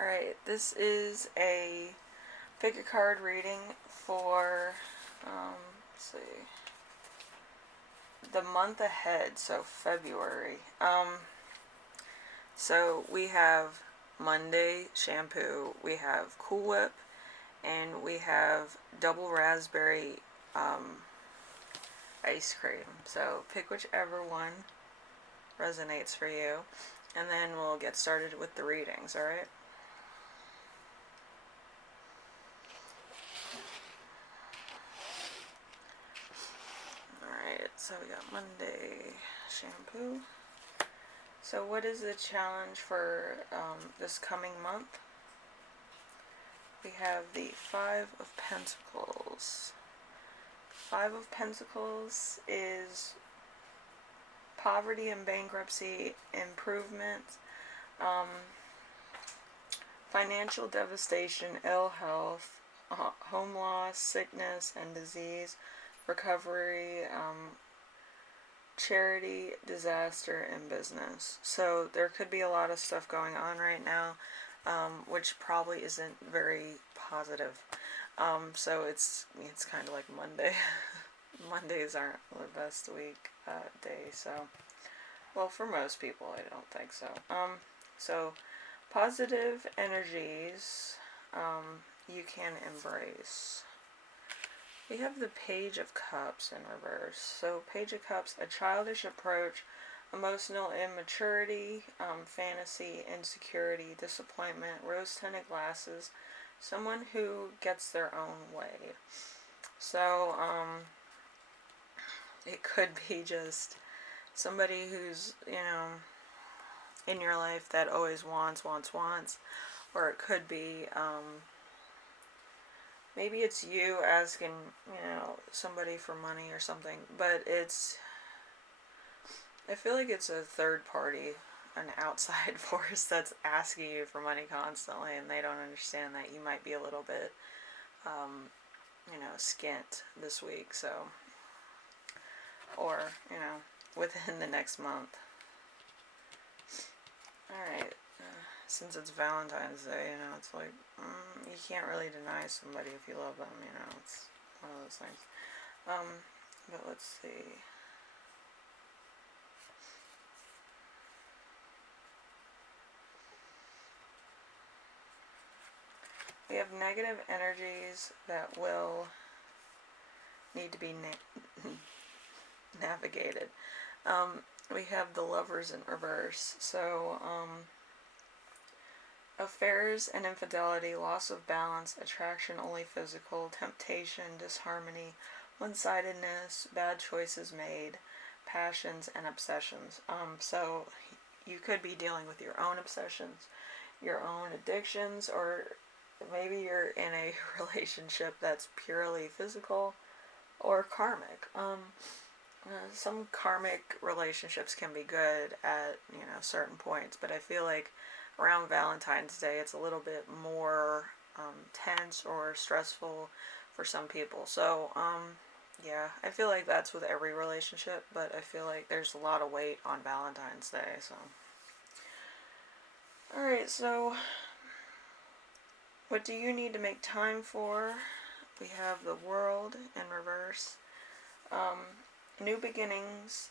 Alright, this is a pick a card reading for, let's see, the month ahead, so February. So we have Monday, Shampoo, we have Cool Whip, and we have double raspberry ice cream. So pick whichever one resonates for you, and then we'll get started with the readings, alright? Alright, so we got Monday, Shampoo. So what is the challenge for this coming month? We have the Five of Pentacles. Five of Pentacles is poverty and bankruptcy, improvement, financial devastation, ill health, home loss, sickness and disease, recovery, charity, disaster, and business. So there could be a lot of stuff going on right now, which probably isn't very positive. So it's kind of like Monday. Mondays aren't the best day, so, well, for most people, I don't think so. So positive energies, you can embrace. We have the Page of Cups in reverse. So Page of Cups, a childish approach, emotional immaturity, fantasy, insecurity, disappointment, rose-tinted glasses, someone who gets their own way. So, it could be just somebody who's, in your life that always wants, or it could be, maybe it's you asking, somebody for money or something, but I feel like it's a third party, an outside force that's asking you for money constantly, and they don't understand that you might be a little bit, skint this week, so, or, within the next month. Alright, since it's Valentine's Day, it's like, you can't really deny somebody if you love them, it's one of those things. But let's see. We have negative energies that will need to be navigated. We have the Lovers in reverse. So, affairs and infidelity, loss of balance, attraction only physical, temptation, disharmony, one-sidedness, bad choices made, passions, and obsessions. So you could be dealing with your own obsessions, your own addictions, or maybe you're in a relationship that's purely physical or karmic. Some karmic relationships can be good at, certain points, but I feel like around Valentine's Day it's a little bit more tense or stressful for some people. So, yeah, I feel like that's with every relationship, but I feel like there's a lot of weight on Valentine's Day, so. Alright, so what do you need to make time for? We have the World in reverse. New beginnings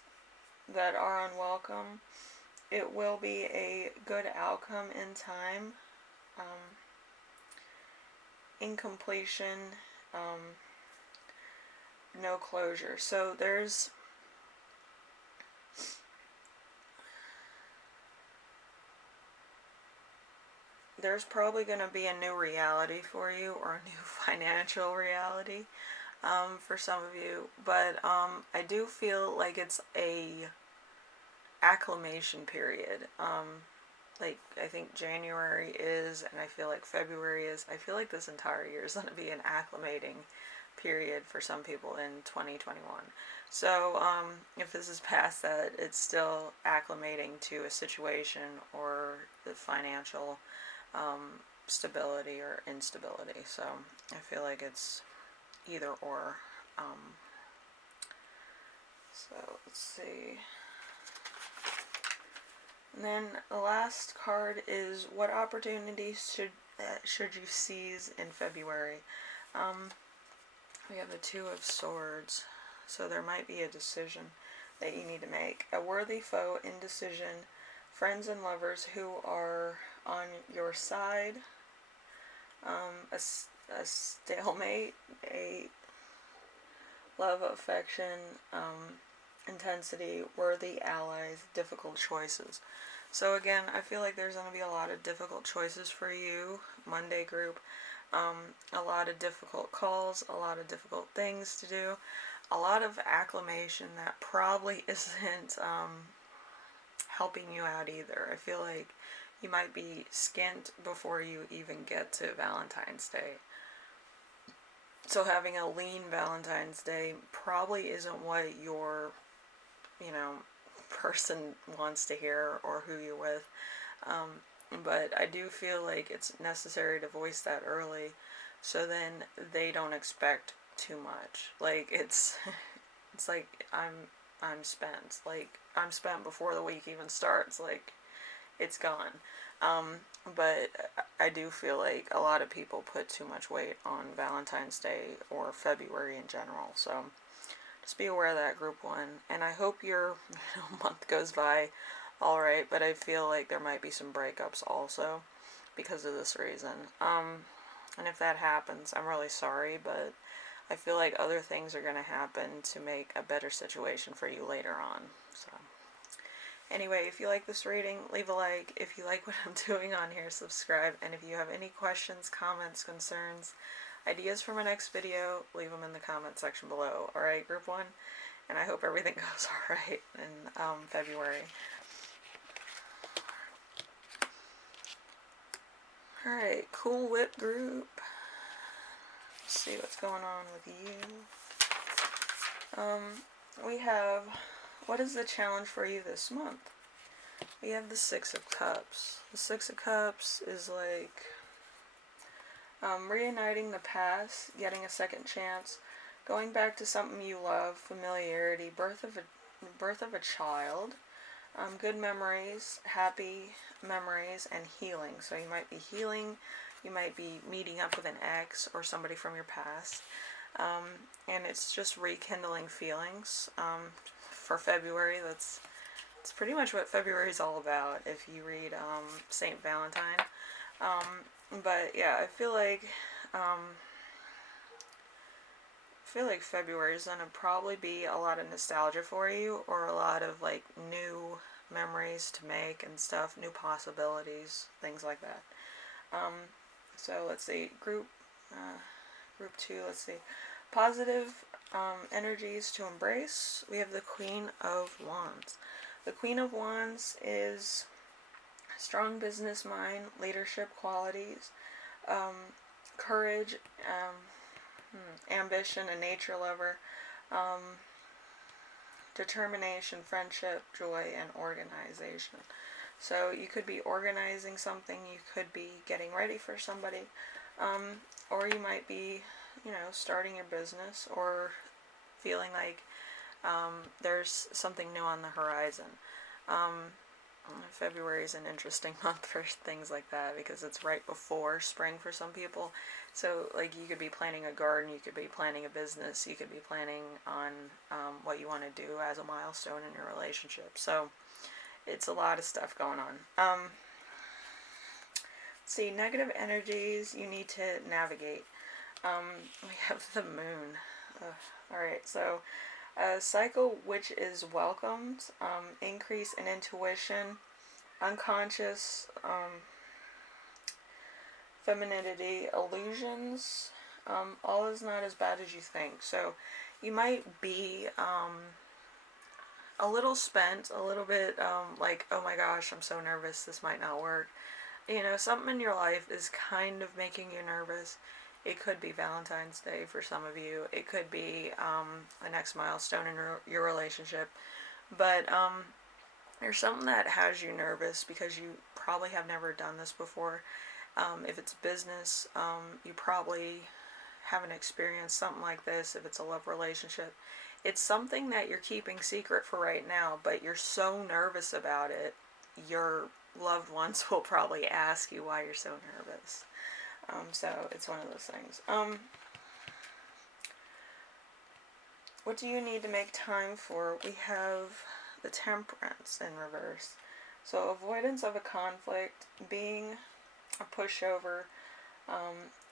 that are unwelcome. It will be a good outcome in time. Incompletion. No closure. So there's probably going to be a new reality for you, or a new financial reality for some of you, but I do feel like it's a acclimation period. Like, I think January is, and I feel like February is. I feel like this entire year is going to be an acclimating period for some people in 2021. So, if this is past that, it's still acclimating to a situation or the financial stability or instability. So, I feel like it's either or. So, let's see. And then the last card is what opportunities should you seize in February? We have the Two of Swords, so there might be a decision that you need to make. A worthy foe, indecision, friends and lovers who are on your side, a stalemate, a love, affection, intensity, worthy allies, difficult choices. So again, I feel like there's going to be a lot of difficult choices for you, Monday group. A lot of difficult calls, a lot of difficult things to do, a lot of acclamation that probably isn't helping you out either. I feel like you might be skint before you even get to Valentine's Day. So having a lean Valentine's Day probably isn't what your, person wants to hear or who you're with. But I do feel like it's necessary to voice that early so then they don't expect too much. Like it's like I'm spent. Like I'm spent before the week even starts. Like it's gone. But I do feel like a lot of people put too much weight on Valentine's Day or February in general. So just be aware of that, group one. And I hope your month goes by all right. But I feel like there might be some breakups also because of this reason. And if that happens, I'm really sorry, but I feel like other things are going to happen to make a better situation for you later on. So anyway, if you like this reading, leave a like. If you like what I'm doing on here, subscribe. And if you have any questions, comments, concerns, ideas for my next video, leave them in the comment section below. Alright, group one? And I hope everything goes alright in February. Alright, Cool Whip group. Let's see what's going on with you. We have, what is the challenge for you this month? We have the Six of Cups. The Six of Cups is like reuniting the past, getting a second chance, going back to something you love, familiarity, birth of a child, good memories, happy memories, and healing. So you might be healing, you might be meeting up with an ex or somebody from your past, and it's just rekindling feelings. For February, that's pretty much what February is all about if you read Saint Valentine. But yeah, I feel like February is going to probably be a lot of nostalgia for you, or a lot of like new memories to make and stuff, new possibilities, things like that. So let's see, group 2, let's see, positive energies to embrace. We have the Queen of Wands. The Queen of Wands is strong business mind, leadership qualities, courage, ambition, a nature lover, determination, friendship, joy, and organization. So you could be organizing something, you could be getting ready for somebody, or you might be, starting your business, or feeling like there's something new on the horizon. February is an interesting month for things like that because it's right before spring for some people. So like you could be planning a garden, you could be planning a business, you could be planning on what you want to do as a milestone in your relationship. So it's a lot of stuff going on. See, negative energies you need to navigate. We have the moon. Alright, so a cycle which is welcomed, increase in intuition, unconscious, femininity, illusions, all is not as bad as you think. So you might be a little spent, a little bit like, oh my gosh, I'm so nervous, this might not work. Something in your life is kind of making you nervous. It could be Valentine's Day for some of you. It could be a next milestone in your relationship. But there's something that has you nervous because you probably have never done this before. If it's business, you probably haven't experienced something like this. If it's a love relationship, it's something that you're keeping secret for right now, but you're so nervous about it. your loved ones will probably ask you why you're so nervous. So it's one of those things. What do you need to make time for? We have the Temperance in reverse. So avoidance of a conflict, being a pushover,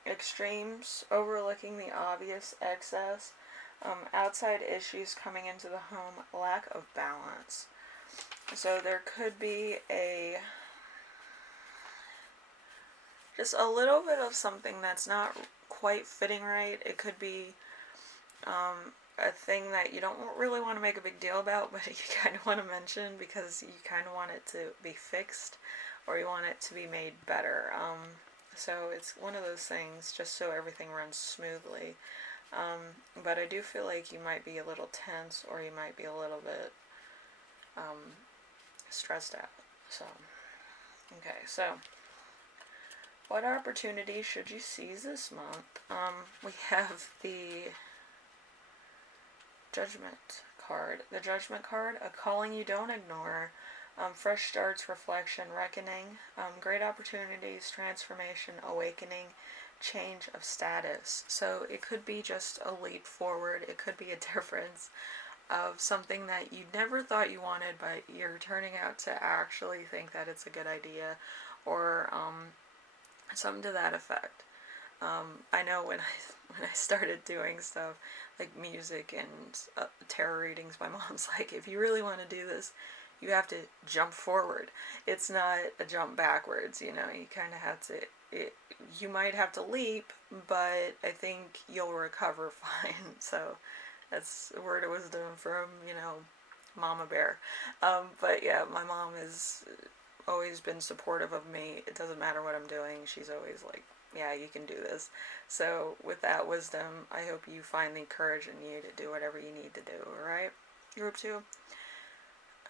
extremes, overlooking the obvious, excess, outside issues coming into the home, lack of balance. So there could be just a little bit of something that's not quite fitting right. It could be a thing that you don't really want to make a big deal about, but you kind of want to mention because you kind of want it to be fixed, or you want it to be made better. So it's one of those things, just so everything runs smoothly. But I do feel like you might be a little tense, or you might be a little bit stressed out. So, okay, so what opportunities should you seize this month? We have the Judgment card. The Judgment card, a calling you don't ignore, fresh starts, reflection, reckoning, great opportunities, transformation, awakening, change of status. So it could be just a leap forward. It could be a difference of something that you never thought you wanted, but you're turning out to actually think that it's a good idea, or something to that effect. I know when I started doing stuff like music and tarot readings, my mom's like, if you really want to do this, you have to jump forward. It's not a jump backwards, you know. You kind of have to. You might have to leap, but I think you'll recover fine. So that's a word of wisdom from, Mama Bear. But yeah, my mom has always been supportive of me. It doesn't matter what I'm doing. She's always like, yeah, you can do this. So with that wisdom, I hope you find the courage in you to do whatever you need to do, alright? Group 2.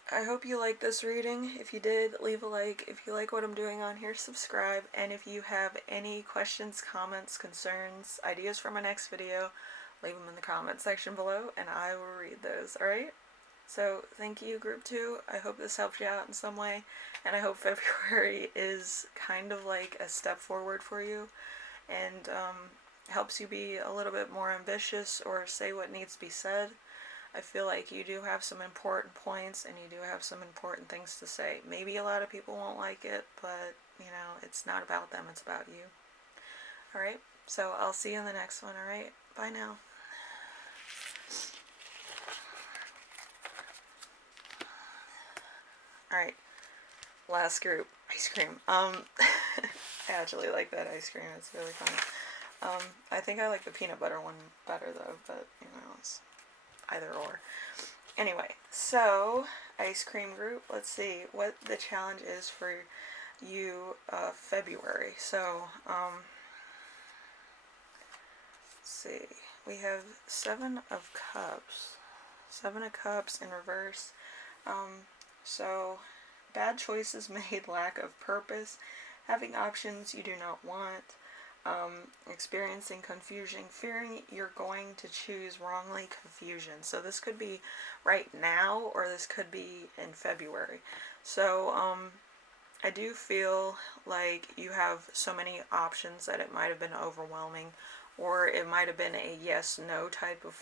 I hope you liked this reading. If you did, leave a like. If you like what I'm doing on here, subscribe. And if you have any questions, comments, concerns, ideas for my next video, leave them in the comment section below, and I will read those, alright? So, thank you, Group 2. I hope this helped you out in some way, and I hope February is kind of like a step forward for you, and helps you be a little bit more ambitious or say what needs to be said. I feel like you do have some important points, and you do have some important things to say. Maybe a lot of people won't like it, but, it's not about them, it's about you. Alright, so I'll see you in the next one, alright? Bye now. Alright, last group, ice cream. I actually like that ice cream, it's really fun. I think I like the peanut butter one better though, but, it's either or. Anyway, so, ice cream group, let's see what the challenge is for you, February. So, let's see, we have 7 of Cups. 7 of Cups in reverse. So, bad choices made, lack of purpose, having options you do not want, experiencing confusion, fearing you're going to choose wrongly, confusion. So this could be right now, or this could be in February. So, I do feel like you have so many options that it might have been overwhelming, or it might have been a yes-no type of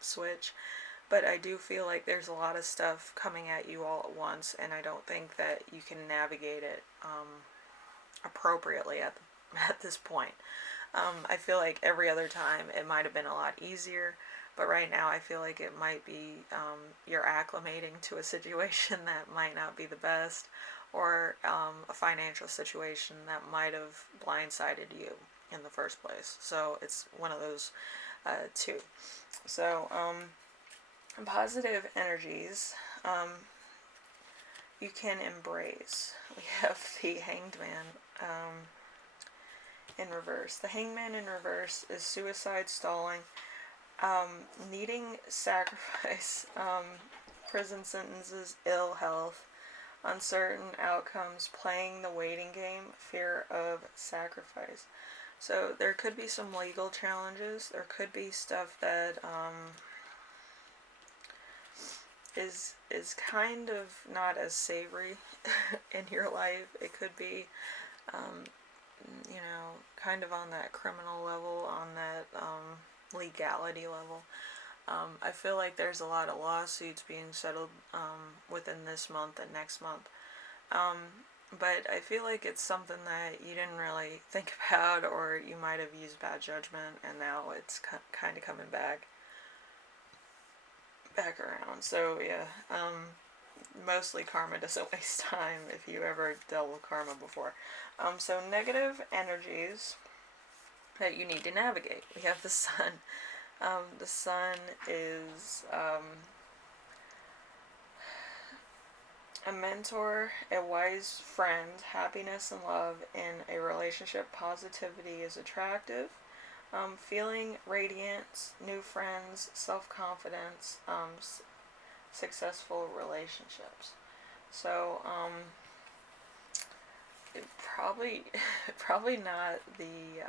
switch. But I do feel like there's a lot of stuff coming at you all at once, and I don't think that you can navigate it appropriately at this point. I feel like every other time it might have been a lot easier, but right now I feel like it might be you're acclimating to a situation that might not be the best, or a financial situation that might have blindsided you in the first place. So it's one of those two. So, positive energies you can embrace. We have the Hanged Man in reverse. The Hangman in reverse is suicide, stalling, needing sacrifice, prison sentences, ill health, uncertain outcomes, playing the waiting game, fear of sacrifice. So there could be some legal challenges. There could be stuff that is kind of not as savory in your life. It could be, um, kind of on that criminal level, on that legality level. I feel like there's a lot of lawsuits being settled within this month and next month. Um, but I feel like it's something that you didn't really think about, or you might have used bad judgment, and now it's kind of coming back around. So yeah, mostly karma doesn't waste time if you ever dealt with karma before. So negative energies that you need to navigate. We have the sun. The sun is a mentor, a wise friend, happiness and love in a relationship. Positivity is attractive. Feeling radiant, new friends, self-confidence, successful relationships. So, probably, probably not the,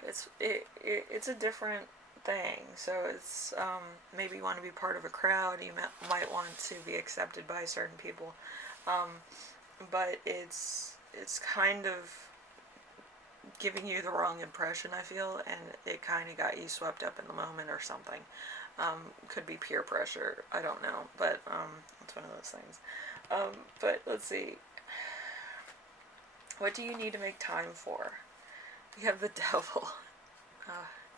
it's a different thing. So it's, maybe you want to be part of a crowd, you might want to be accepted by certain people, but it's kind of giving you the wrong impression, I feel, and it kind of got you swept up in the moment or something. Could be peer pressure, I don't know, but it's one of those things. But let's see, what do you need to make time for? We have the devil.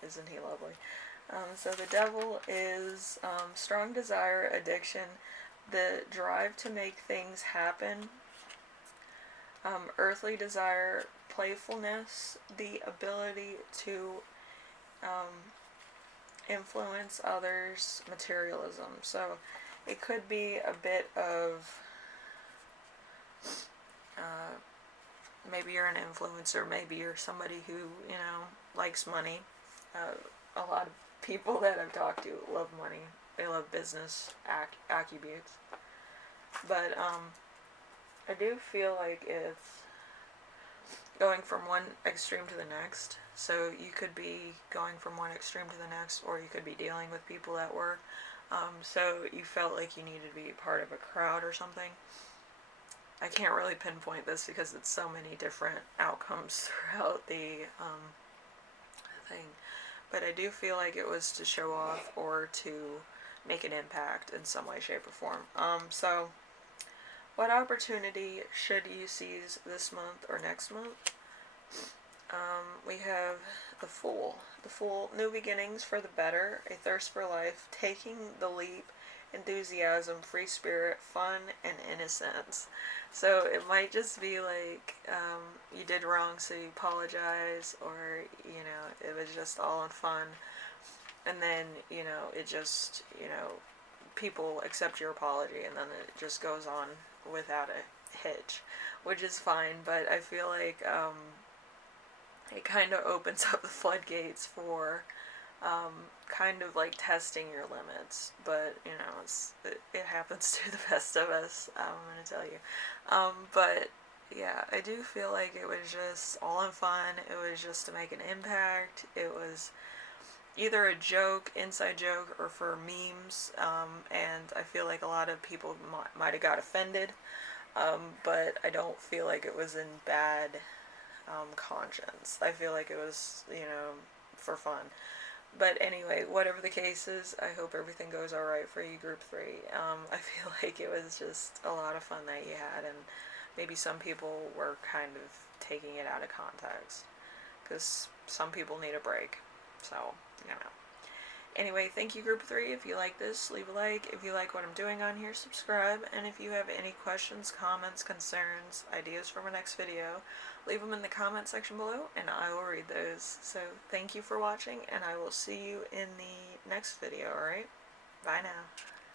Isn't he lovely? So the devil is strong desire, addiction, the drive to make things happen, earthly desire, playfulness, the ability to influence others, materialism. So it could be a bit of maybe you're an influencer, maybe you're somebody who, likes money. A lot of people that I've talked to love money. They love business attributes. But I do feel like it's going from one extreme to the next. So you could be going from one extreme to the next, or you could be dealing with people at work. So you felt like you needed to be part of a crowd or something. I can't really pinpoint this because it's so many different outcomes throughout the thing. But I do feel like it was to show off or to make an impact in some way, shape, or form. So what opportunity should you seize this month or next month? We have the Fool. The Fool, new beginnings for the better, a thirst for life, taking the leap, enthusiasm, free spirit, fun, and innocence. So it might just be like you did wrong, so you apologize, or it was just all in fun, and then it just people accept your apology, and then it just goes on without a hitch, which is fine. But I feel like it kind of opens up the floodgates for kind of like testing your limits, but it happens to the best of us, I'm gonna tell you. But yeah, I do feel like it was just all in fun. It was just to make an impact. It was either a joke, inside joke, or for memes, and I feel like a lot of people might have got offended, but I don't feel like it was in bad conscience. I feel like it was, for fun. But anyway, whatever the case is, I hope everything goes alright for you, Group 3. I feel like it was just a lot of fun that you had, and maybe some people were kind of taking it out of context, because some people need a break. So, Anyway, thank you, Group 3. If you like this, leave a like. If you like what I'm doing on here, subscribe. And if you have any questions, comments, concerns, ideas for my next video, leave them in the comment section below, and I will read those. So, thank you for watching, and I will see you in the next video, alright? Bye now.